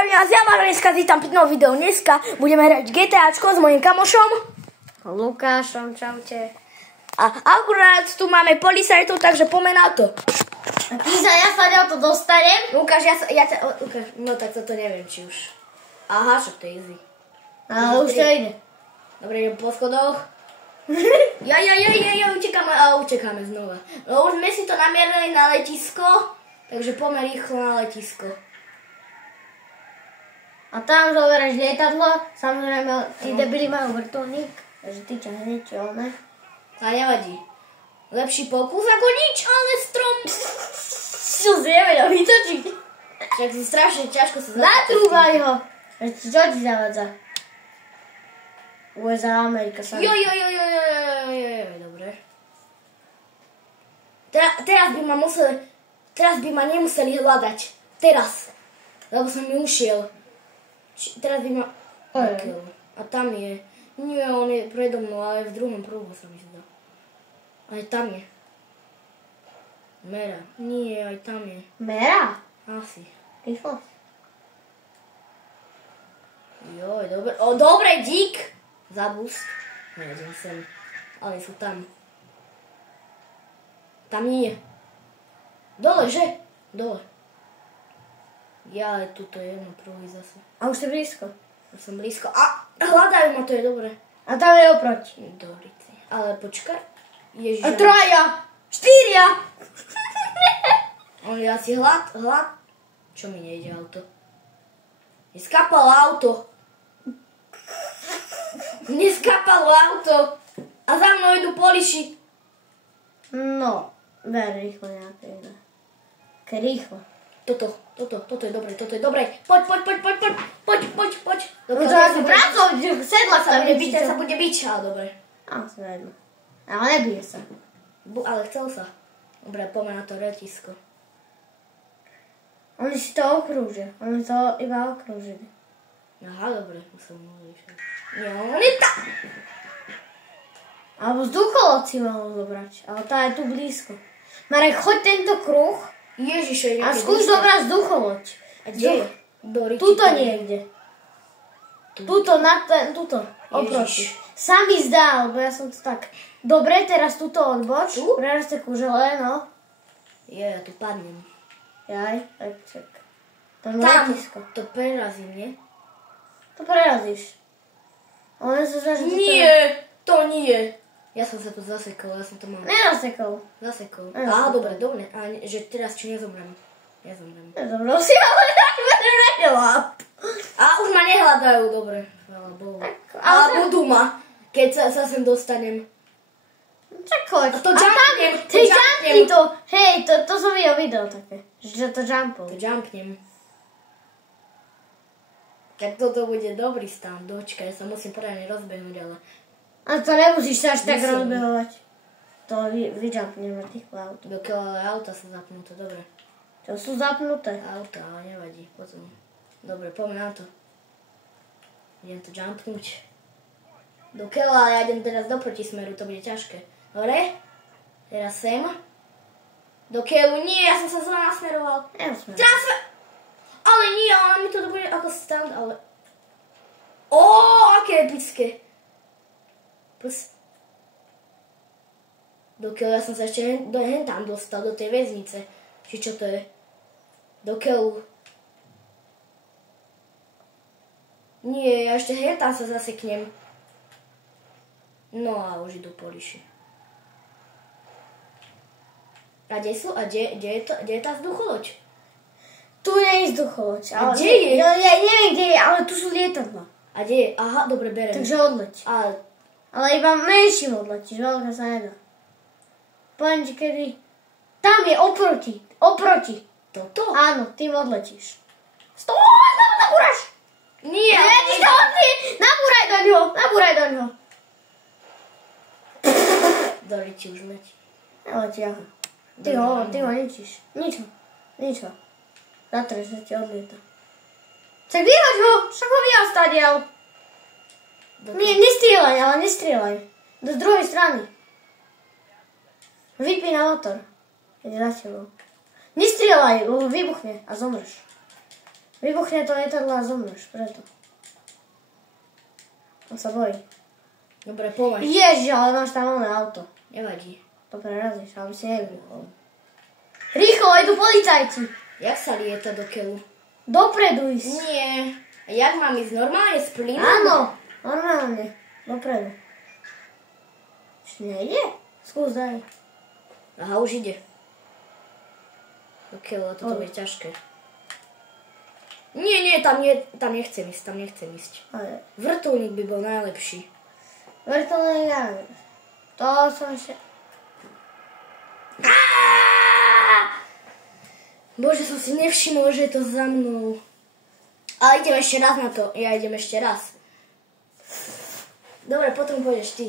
Zdravím vás, ja mám dneska vítam pri novom videu. Dneska budeme hrať GTAčko s mojím kamošom Lukášom, čaute. a akurát tu máme policajtov, takže poďme na to. Ja sa to dostanem. Lukáš, Lukáš, no tak toto neviem, či už. Aha, však to je easy. Ale už to ide. Dobre, idem po schodoch. Ja, utekáme znova. No už sme si to namierili na letisko, takže poďme rýchlo na letisko. A tam zoberieš lietadlo, samozrejme, tí debili majú vrtuľník, takže ty ťa hneď čo, ne? A nevadí. Lepší pokus ako nič, ale strom. Čo zjeme ho vytočiť? Však si strašne ťažko sa Natrúvaj ho. Čo ti zavadza? USA, Amerika sa... Jo, dobre. Teraz by ma nemuseli hľadať. Teraz. Lebo som mi ušiel. Teraz by ma... A tam je. Nie, on je predo mnou, ale v druhom pruhu sa mi zdá. Aj tam je. Mera. Nie, aj tam je. Mera? Asi. Rýchlo. Joj, dobre. O, dobre, dík. Zabust. Nejdem sem. Ale sú tam. Tam nie. Dole, že? Dole. Ja, ale tuto je jedno pruhy zase. A už si blízko. Už som blízko. A hľadajú ma, to je dobre. A tam je oproti. Dorici. Ale počkaj. Ježiš. A traja. 4. On je asi hlad. Čo mi nejde auto? Neskapalo auto. A za mnou idú poliši. No, ver rýchlo nejaké iné. Keď rýchlo. Toto je dobré. Poď. No to asi pracovať, že sedla sa Ten sa bude biť, ale dobre. A, sa jedno. Ale nebije sa. Ale chcel sa. Dobre, poďme na to letisko. Oni si to okrúžia. Oni to iba okrúžili. Aha, dobre, musel mohli však. Nie, on je tam. Alebo vzducholod si mohol zobrať. Ale tá je tu blízko. Marek, choď tento kruh Ježiš, a skúš zobrať vzducholoď. A kde je? Tuto niekde. Tuto, tuto. Oproti. Sa mi zdá, lebo ja som to tak... Dobre, teraz tuto odboč. Preraz te kužele, no. Ja tu padnem. Jaj, tak čak. Tam, to prerazím, nie? To prerazíš. Ale sa zdá, že to... Nie, to nie. Ja som sa tu zasekol, ja som to mal. Nezasekol. Zasekol. Á, dobre. A že teraz či nezomrem? Nezomrem. Nezomrel si, ale nedelám. A už ma nehľadajú, dobre. Chvála Bohu. Ale budú ma, keď sa sem dostanem. Tak choď. A to jumpnem. Hej, to som videl také. Že to jumpol. To jumpnem. Tak toto bude dobrý stan. Dočkaj, ja sa musím poriadne rozbehnúť, ale... A to nemusíš sa až tak rozbehovať. To vyjumpneme rýchlo auto. Dokiaľ ale auta sú zapnuté, dobre. To sú zapnuté. Auta, ale nevadí, potom. Dobre, poďme na to. Idem to jumpnúť. Dokiaľ, ale ja idem teraz do protismeru, to bude ťažké. Dobre? Teraz sem. Dokiaľ, nie, ja som sa zle nasmeroval. Ale nie, ale mi to bude ako stand, ale... Aké epické. Dokiaľ ja som sa ešte tam dostal, do tej väznice. Či čo to je? Dokiaľ... Nie, ja ešte tam sa zaseknem. No a už idú poliši. A kde sú? A kde je tá vzducholoď? Tu nie je vzducholoď. A kde je? Ja neviem, kde je, ale tu sú lietadla. A kde je? Aha, dobre, berem. Takže odleď. Ale iba menším odletíš, veľká sa nedá. Poviem ti, kedy... Tam je oproti. Toto? Áno, tým odletíš. Stoj, nabúraš! Nie. Ježiš, to odlí! Nabúraj do ňoho. Doleti už letí. Neletí, aha. Ty ho ničíš. Nič ho. Zatreš, že ti odlieta. Tak vyhoď ho, však ho vyhoď stadiaľ. Nie, nestrieľaj. Do druhej strany. Vypni na motor. Keď je za tebou. Nestrieľaj, lebo vybuchne a zomreš. Vybuchne to lietadlo a zomreš, preto. On sa bojí. Dobre, poď. Ježiš, ale máš tam oné auto. Nevadí. To prerazíš, ale by si nevybuchol. Rýchlo, idú policajci. Jak sa lieta do keľu? Dopredu ísť. Nie. A jak mám ísť normálne s plynom? Áno, normálne. Dopredu. Či nejde? Skús, daj. Aha, už ide. Do keľu, a toto bude ťažké. Nie, tam nechcem ísť. Ale Vrtuľník by bol najlepší. vrtulník, ja neviem. To som ešte... Bože, som si nevšimol, že je to za mnou. Ale idem ešte raz na to. Ja idem ešte raz. Dobre, potom pôjdeš ty.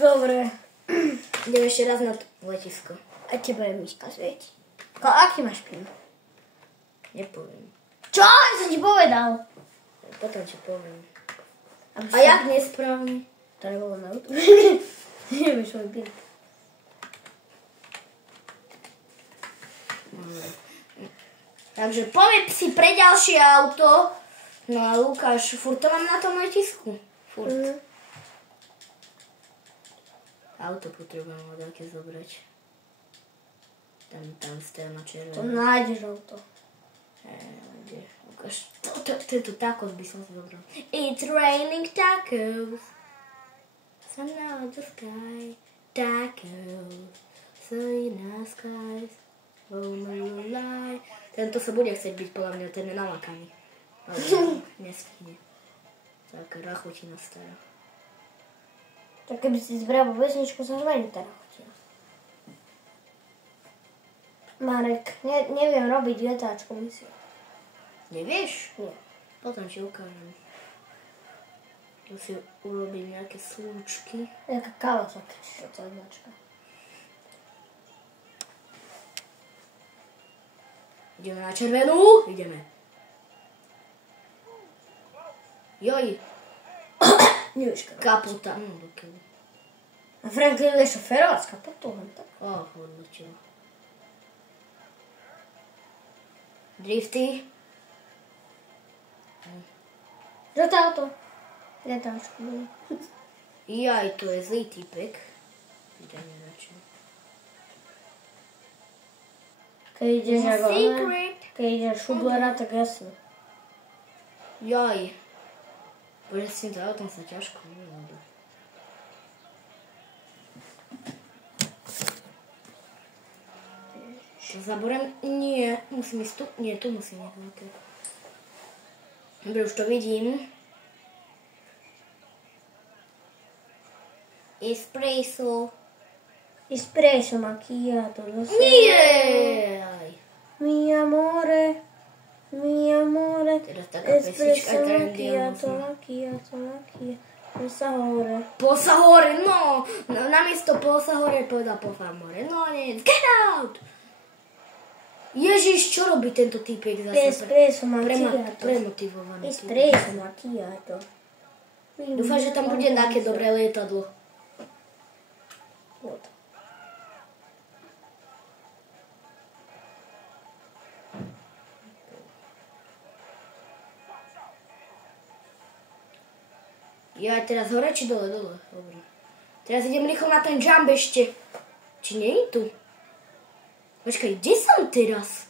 Dobre. Idem ešte raz na to letisko. A teba je myška svieti. Aký máš pin? Nepoviem. Čo? Som ti povedal. Potom ti poviem. A A jak nesprávne? To nebolo na YouTube. Nevieš svoj pin. Takže poďme si pre ďalšie auto. No a Lukáš, furt to mám na tom letisku. Furt. Auto potrebujem vodáke zobrať. Tam stoja na To červené. nájdeš auto. Kde? Lukáš, tento tacos by som si zobral. It's raining tacos. Sun out the sky. Tacos. Sun in the skies. Oh my life. Tento sa bude chcieť byť, podľa mňa, ten je namakaný. Ale neskýne. Taká rachutina stará. Tak keby si zbral vesničku, sa žvení tá rachutina. Marek, neviem robiť letáčku misiu. Nevieš? Nie. Potom ti ukážem. Tu si urobím nejaké slúčky. Jaká Kawasaki, čo to je značka. Ideme na červenú? Ideme. Joj. Nevieš, Kaputa. Dokeľu. A Franklin je šoférovať s kapotou, len tak. Odletilo. Drifty. Žlté auto. Letáčku. Jaj, to je zlý typek. Ideme radšej. Keď ideš ako Secret. keď ideš šublera, tak jasne. Jaj. Bože, s týmto autom sa ťažko nevláda. To zaborem? Nie. Musím ísť tu? Nie, tu musím ísť. Dobre, už to vidím. Espresso. Espresso macchiato, lo sai. Nie! Mi amore. Teraz taká pesnička Espresso macchiato, grandiózna. macchiato. Po sahore. Po Sahore, no! Namiesto po Sahore povedal po Famore. No nie, get out! Ježiš, čo robí tento týpek zase? Espresso macchiato. Premotivovaný. Espresso macchiato. Dúfam, že tam bude také dobré lietadlo. Вот. Ja teraz hore či dole? Dole. Dobre. Teraz idem rýchlo na ten jump ešte. Či nie je tu? Počkaj, kde som teraz?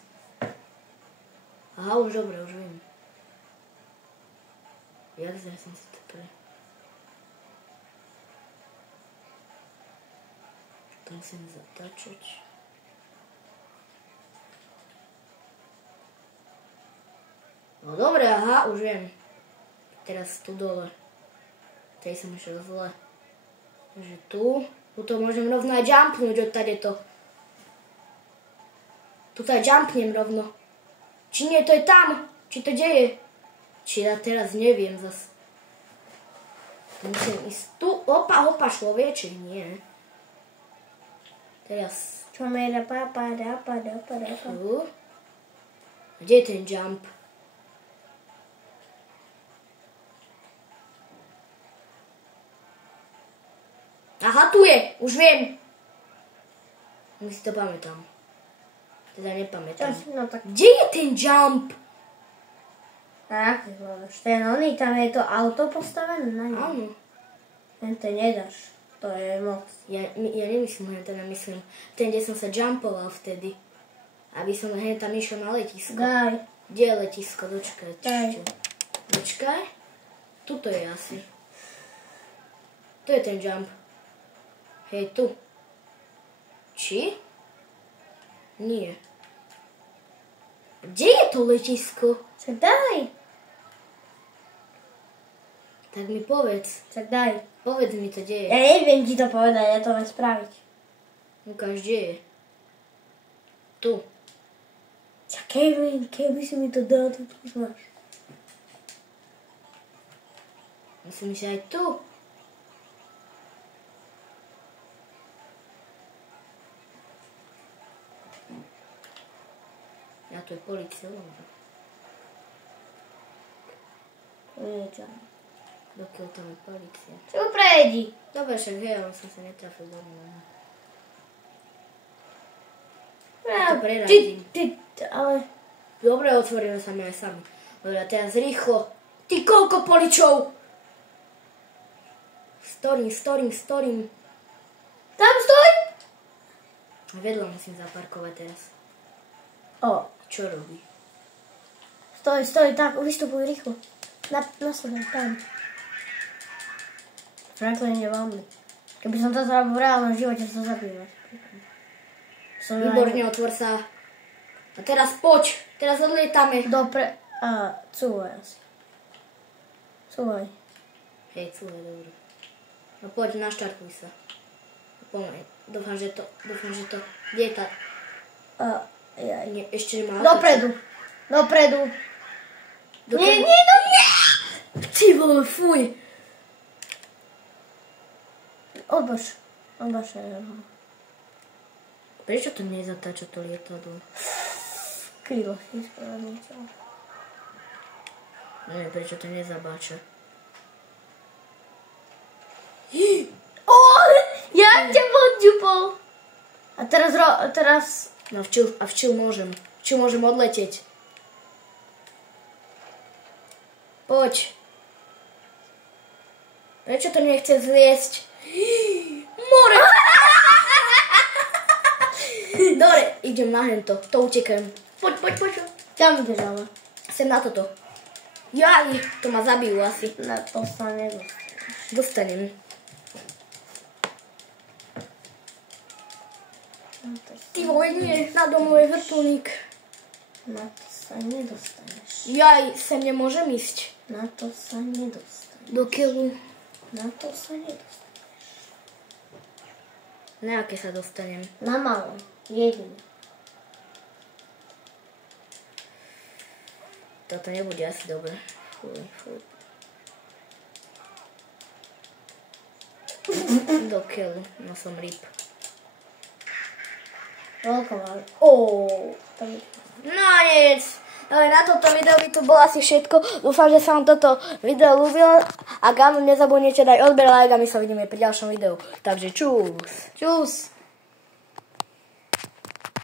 Aha, už dobre, už viem. Ja som si to To musím zatáčať. No dobre, aha, už viem. Teraz tu dole. Tej som išiel zle. Takže tu to môžem rovno aj jumpnúť od tadeto. Tuto aj jumpnem rovno. Či nie, to je tam. Či to deje. Či ja teraz neviem zas. Musím ísť tu. Opa, človeče, nie. Teraz. Tu. Kde je ten jump? Aha, tu je. Už viem. My si to pamätám. Teda nepamätám. No tak Kde je ten jump? A aký hľadaš? Ten oný, tam je to auto postavené na ňu. Áno. Ten to nedáš. To je moc. Ja nemyslím hneď, myslím. Ten, kde som sa jumpoval vtedy. Aby som hneď tam išiel na letisko. Daj. Kde je letisko? Dočkaj. Daj. Dočkaj. Tuto je asi. Tu je ten jump. Hej, tu. Či? Nie. Kde je to letisko? Tak daj. Tak mi povedz. Tak daj. Povedz mi to, kde je. Ja neviem ti to povedať, ja to viem spraviť. Ukáž, kde je. Tu. Ja keby si mi to dal, to tu máš. Myslím si aj tu. Ja tu je policia. Niečo. Dokiaľ tam je policia. Čo prejdi? Dobre, však hej, ale som sa netrafil do mňa. Ja, to preradím. Ale... Dobre, otvoríme sa mi aj sami. Dobre, a teraz rýchlo. Ty koľko poličov? Storím. Tam stoj! Vedľa musím zaparkovať teraz. O, Čo robí? stoj, tak, vystupuj rýchlo. Na sebe, tam. Franklin je veľmi. Keby som to zrobil v reálnom živote, som zabíval. Výborne, otvor sa. A teraz poď. Teraz odlietame. Cúvaj asi. Cúvaj. Hej, cúvaj, dobre. No poď, naštartuj sa. Poďme. Dúfam, že to... Kde je tá... Nie, ešte má... Dopredu. Nie. Ty vole, fuj. Odboč. Prečo to nezatáča to lietadlo? Krílo si spravedlný. Neviem, prečo to nezabáča. Jak ťa podďupol. A teraz... No včil môžem. Včil môžem odletieť. Poď. Prečo to nechce zliesť? More! Dobre, idem na hento. To utekám. Poď. Tam ideš ale. Sem na toto. Jaj, to ma zabijú asi. Na to sa nedostaneš. Dostanem. Ty vole, nie, na domovej vrtuľník. Na to sa nedostaneš. Jaj, sem nemôžem ísť. Na to sa nedostaneš. Do keľu. Na to sa nedostaneš. Na aké sa dostanem? Na malo. Jedine. Toto nebude asi dobre. Fuj. Do keľu. No som ryb. Veľko malo. No a nic. Ale na toto video by to bolo asi všetko. Dúfam, že sa vám toto video ľúbilo. Ak áno, nezabudnite dať odber, like a my sa vidíme pri ďalšom videu. Takže čus.